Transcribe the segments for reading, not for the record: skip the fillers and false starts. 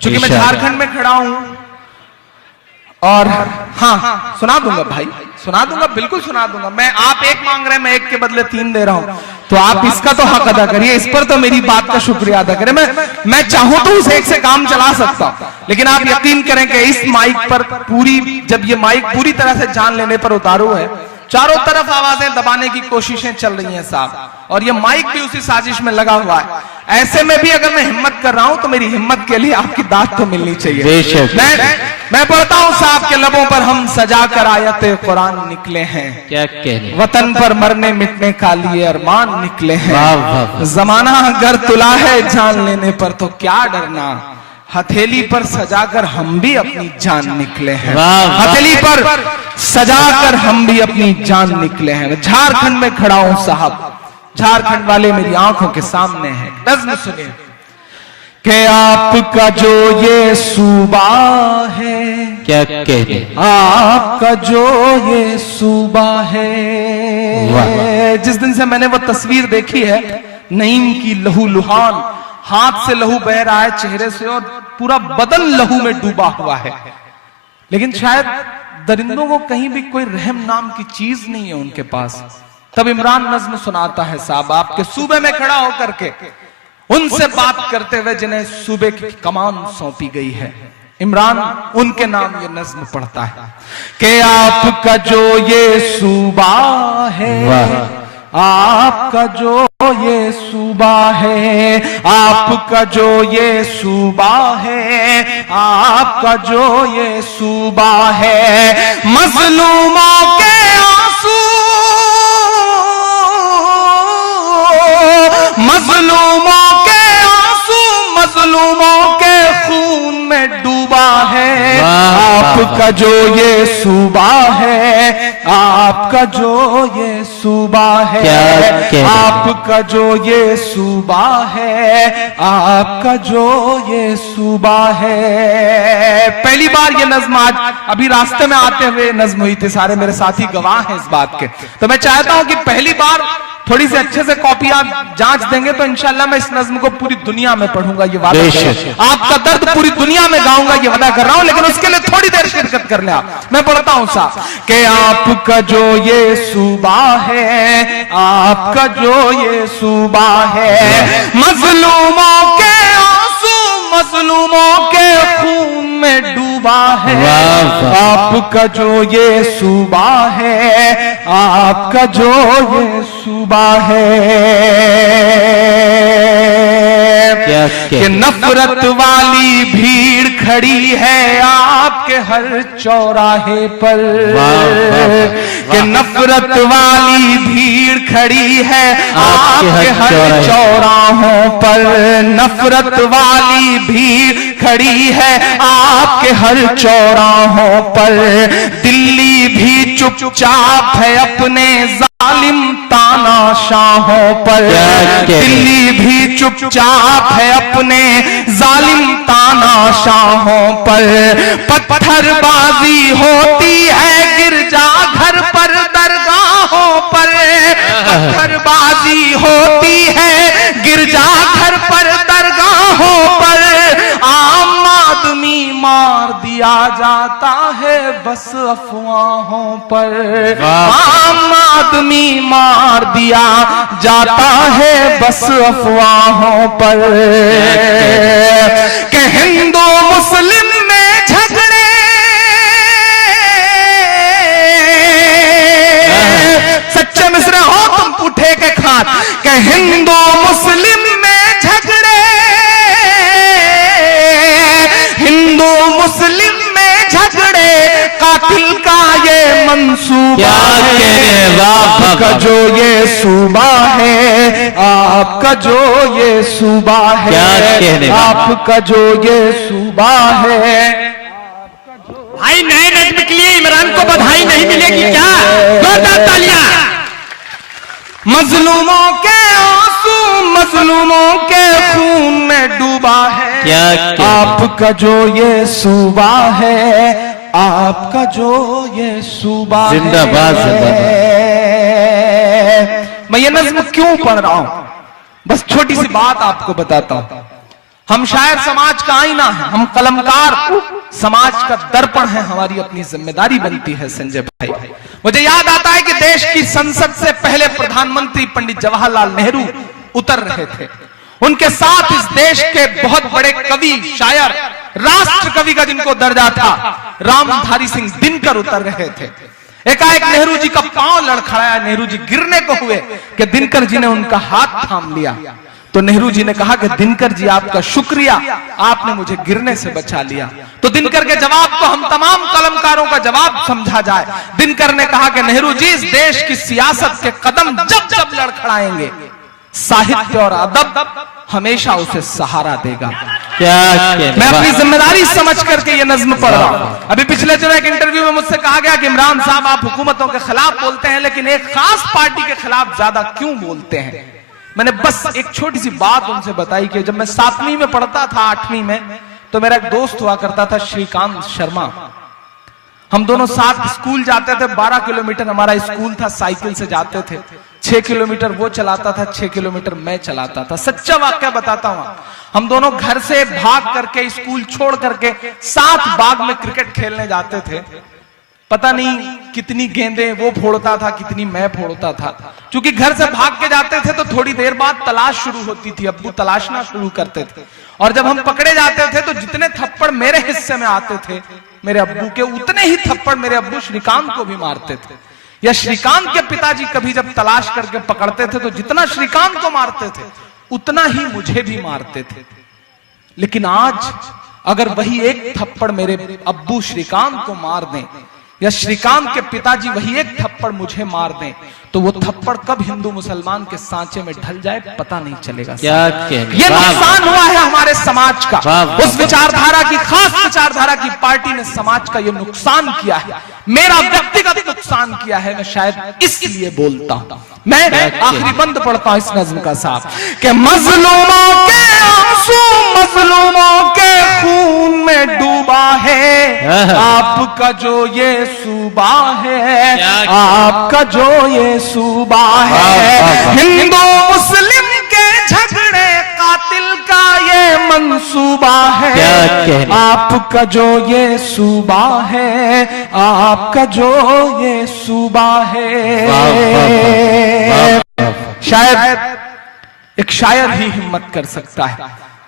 चूंकि मैं झारखंड में खड़ा हूं और हाँ सुना दूंगा भाई, सुना दूंगा, बिल्कुल सुना दूंगा। मैं, आप एक मांग रहे हैं, मैं एक के बदले 3 दे रहा हूं, तो आप इसका तो हक अदा करिए, इस पर तो मेरी बात का शुक्रिया अदा करें। मैं चाहूं तो उस एक से काम चला सकता हूं, लेकिन आप यकीन करें कि इस माइक पर पूरी, जब ये माइक पूरी तरह से जान लेने पर उतारू है, चारों तरफ आवाजें दबाने की कोशिशें चल रही हैं साहब, और ये माइक भी उसी साजिश में लगा हुआ है। ऐसे में भी अगर मैं हिम्मत कर रहा हूं तो मेरी हिम्मत के लिए आपकी दाद तो मिलनी चाहिए। मैं पढ़ता हूं साहब के लबों पर हम सजा कर आयते कुरान निकले हैं, क्या कहने, वतन पर मरने मिटने का लिए अरमान निकले हैं। जमाना अगर तुला है जान लेने पर तो क्या डरना, हथेली पर सजाकर हम भी अपनी जान निकले हैं। हथेली पर सजाकर हम भी अपनी जान निकले हैं। झारखंड में खड़ा हूं साहब, झारखंड वाले मेरी आंखों के सामने हैं। नज़्म सुनिए कि आपका जो ये सूबा है, क्या कहने, आपका जो ये सूबा है। जिस दिन से मैंने वो तस्वीर देखी है नईम की लहू लुहान, हाथ से लहू बह रहा है चेहरे से और पूरा बदन लहू में डूबा हुआ है, लेकिन शायद दरिंदों को कहीं भी कोई रहम नाम की चीज नहीं है उनके पास। तब इमरान नज्म सुनाता है साहब, आपके सूबे में खड़ा होकर के उनसे बात करते हुए जिन्हें सूबे की कमान सौंपी गई है। इमरान उनके नाम ये नज्म पढ़ता है कि आपका जो ये सूबा है, आपका जो ये सूबा है, आपका जो ये सूबा है, आपका जो ये सूबा है, मजलूमों के आंसू, मजलूमों के आंसू, मजलूमों के खून में डूबा है। आपका जो ये सूबा है, आपका जो ये सूबा है, आपका जो ये सूबा है, आपका जो ये सूबा है। पहली बार ये नज्म आज अभी रास्ते में आते हुए नज्म हुई थी, सारे मेरे साथी गवाह हैं इस बात के। तो मैं चाहता हूं कि पहली बार थोड़ी सी अच्छे से कॉपी आप जांच देंगे तो इंशाल्लाह मैं इस नज्म को पूरी दुनिया में पढ़ूंगा, ये वादा है। आपका दर्द पूरी दुनिया में गाऊंगा, ये वादा कर रहा हूं, लेकिन उसके लिए थोड़ी देर शिरकत कर ले आप। मैं पढ़ता हूं साहब कि आपका जो ये सूबा है, आपका जो ये सूबा है, मजलूमों के आंसू, मजलूमों के खून में डूबा है। आपका जो ये सूबा है, आपका जो ये सूबा है, कि नफरत वाली भीड़ खड़ी है आपके हर चौराहे पर, कि नफरत वाली भीड़ खड़ी है आपके हर चौराहों पर, नफरत वाली भीड़ खड़ी है आपके हर चौराहों पर। दिल्ली भी चुपचाप है अपने जालिम तानाशाहों पर, दिल्ली भी चुपचाप है अपने जालिम तानाशाहों पर। पत्थरबाजी होती है गिरजा घर पर दरगाहों पर, पत्थरबाजी होती है गिरजा घर पर दरगाहों पर। आम आदमी मार दिया जाता है बस अफवाहों पर, आम आदमी मार दिया जाता है बस अफवाहों पर। कि हिंदू मुस्लिम में झगड़े, सच्चे मिस्र हो तुम उठे के खान, कि हिंदू मुस्लिम में झगड़े, हिंदू मुस्लिम में झगड़े, कातिल का ये मंसूबा है। आपका जो ये सूबा है, आपका जो ये सूबा है, आपका जो ये सूबा है। भाई नए नज्म के लिए इमरान को बधाई नहीं मिलेगी क्या? जोरदार तालियां। मजलूमों के आंसू, मजलूमों के खून में डूबा है। क्या आपका जो ये सूबा है, आपका जो ये सूबा है। जिंदाबाद जिंदाबाद। मैं ये नज्म क्यों पढ़ रहा हूं, बस छोटी सी बात आपको बताता हूं। हम शायर समाज का आईना है, हम कलमकार समाज का दर्पण है, हमारी अपनी जिम्मेदारी बनती है। संजय भाई, मुझे याद आता है कि देश की संसद से पहले प्रधानमंत्री पंडित जवाहरलाल नेहरू उतर रहे थे। उनके साथ इस देश के बहुत बड़े कवि, शायर, राष्ट्र कवि का जिनको दर्जा था, रामधारी सिंह दिनकर उतर रहे थे। एकाएक नेहरू जी का पांव लड़खड़ाया, नेहरू जी गिरने को हुए कि दिनकर जी ने उनका हाथ थाम लिया। तो नेहरू जी ने कहा कि दिनकर जी आपका शुक्रिया, आपने मुझे गिरने से बचा लिया। तो दिनकर के जवाब को हम तमाम कलमकारों का जवाब समझा जाए। दिनकर ने कहा कि नेहरू जी, इस देश की सियासत के कदम जब जब लड़खड़ाएंगे, साहित्य और अदब हमेशा उसे सहारा देगा। क्या मैं अपनी जिम्मेदारी समझ करके ये नज्म पढ़ रहा हूं। अभी पिछले दिनों एक इंटरव्यू में मुझसे कहा गया कि इमरान साहब आप हुकूमतों के खिलाफ बोलते हैं, लेकिन एक खास पार्टी के खिलाफ ज्यादा क्यों बोलते हैं? मैंने बस एक छोटी सी बात उनसे बताई कि जब मैं 7वीं में पढ़ता था, 8वीं में, तो मेरा एक दोस्त हुआ करता था श्रीकांत शर्मा। हम दोनों साथ स्कूल जाते थे। 12 किलोमीटर हमारा स्कूल था, साइकिल से जाते थे। 6 किलोमीटर वो चलाता था, 6 किलोमीटर मैं चलाता था। सच्चा वाकया बताता हूं। हम दोनों घर से भाग करके, स्कूल छोड़ करके साथ बाग में क्रिकेट खेलने जाते थे। पता नहीं कितनी गेंदें वो फोड़ता था, कितनी मैं फोड़ता था। क्योंकि घर से भाग के जाते थे तो थोड़ी देर बाद तलाश शुरू होती थी, अब्बू तलाशना शुरू करते थे। और जब हम पकड़े जाते थे तो जितने थप्पड़ मेरे हिस्से में आते थे मेरे अब्बू के, उतने ही थप्पड़ मेरे अब्बू श्रीकांत को भी मारते थे। या श्रीकांत के पिताजी कभी जब तलाश करके पकड़ते थे तो जितना श्रीकांत को मारते थे उतना ही मुझे भी मारते थे। लेकिन आज अगर वही एक थप्पड़ मेरे अब्बू श्रीकांत को मार दें, या श्रीकांत के पिताजी वही एक थप्पड़ मुझे मार दें, तो वो थप्पड़ कब हिंदू मुसलमान के सांचे में ढल जाए पता नहीं चलेगा। क्या ये नुकसान हुआ है हमारे समाज का। उस विचारधारा की, खास विचारधारा की पार्टी ने समाज का ये नुकसान किया है, मेरा व्यक्तिगत नुकसान किया है। मैं शायद इसलिए बोलता हूं। मैं आखिरी बंद पढ़ता हूं इस नज्म का साथ कि मजलूमों के आंसू मजलूमों के खून में डूबा है, आपका जो ये सूबा है, आपका जो ये सूबा है। हिंदू मुस्लिम के झगड़े कातिल का ये मंसूबा है, आपका जो ये सूबा है, आपका जो ये सूबा है। शायद एक शायर ही हिम्मत कर सकता है,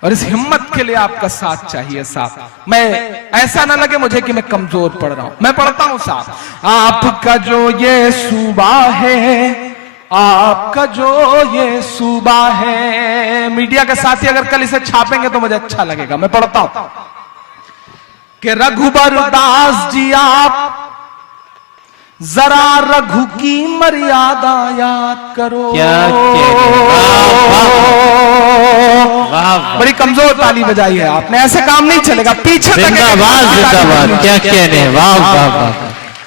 और इस हिम्मत के लिए आपका साथ चाहिए। साथ मैं ऐसा ना लगे मुझे कि मैं कमजोर पढ़ रहा हूं, मैं पढ़ता हूं साथ। आपका जो ये सूबा है, आपका जो ये सूबा है। मीडिया के साथी अगर कल इसे छापेंगे तो मुझे अच्छा लगेगा। मैं पढ़ता हूं कि रघुबर दास जी आप जरा रघु की मर्यादा याद करो। बड़ी कमजोर ताली बजाई है आपने, ऐसे काम नहीं चलेगा। पीछे जिंदाबाद जिंदाबाद, क्या कहने, वाह वाह वाह।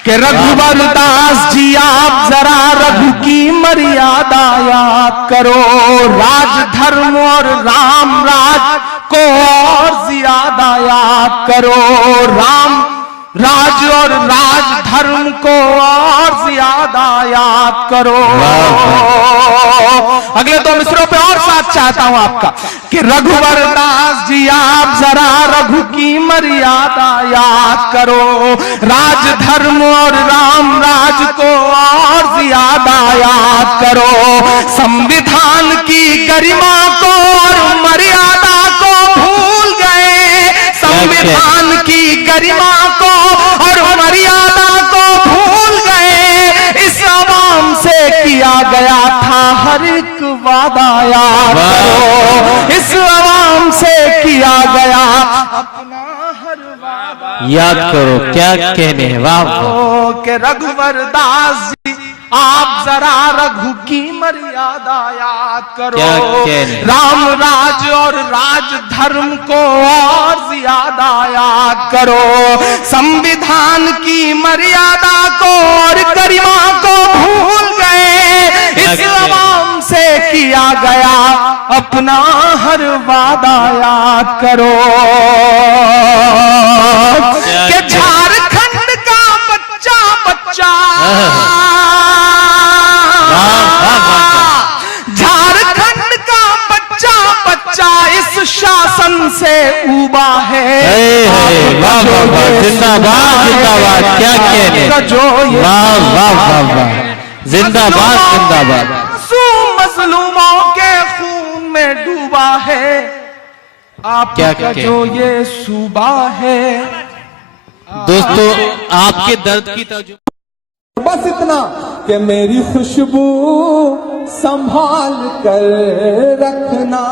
कि रघुबर दास जी आप जरा रघु की मर्यादा याद करो, राज धर्म और राम राज को और ज्यादा याद करो, राम राज और राज धर्म को और ज्यादा याद करो। अगले 2 मिसरों पे और साथ चाहता हूं आपका कि रघुवर दास जी आप जरा रघु की मर्यादा याद करो, राज धर्म और राम राज को और ज्यादा याद करो, संविधान की गरिमा को और मर्यादा को भूल गए, संविधान की गरिमा को और मर्यादा को भूल गए, इस आवाम से किया गया था हर एक वादा याद करो, इस आवाम से किया गया अपना हर वादा याद करो। क्या कहने, वाह वाह। के रघुवर दास जी आप जरा रघु की मर्यादा याद करो, राम राज और राज धर्म को और ज्यादा याद करो, संविधान की मर्यादा को और गरिमा को भूल गए, इस आवाम से किया गया अपना हर वादा याद करो। कि झारखंड का बच्चा बच्चा, झारखंड का बच्चा बच्चा इस शासन से उबा है। वाह वाह वाह, जिंदाबाद जिंदाबाद, क्या कहने, वाह वाह वाह वाह, जिंदाबाद जिंदाबाद। मजलूमों के खून में डूबा है आपका जो ये सूबा है। दोस्तों आपके दर्द की तर्जुमा बस इतना कि मेरी खुशबू संभाल कर रखना।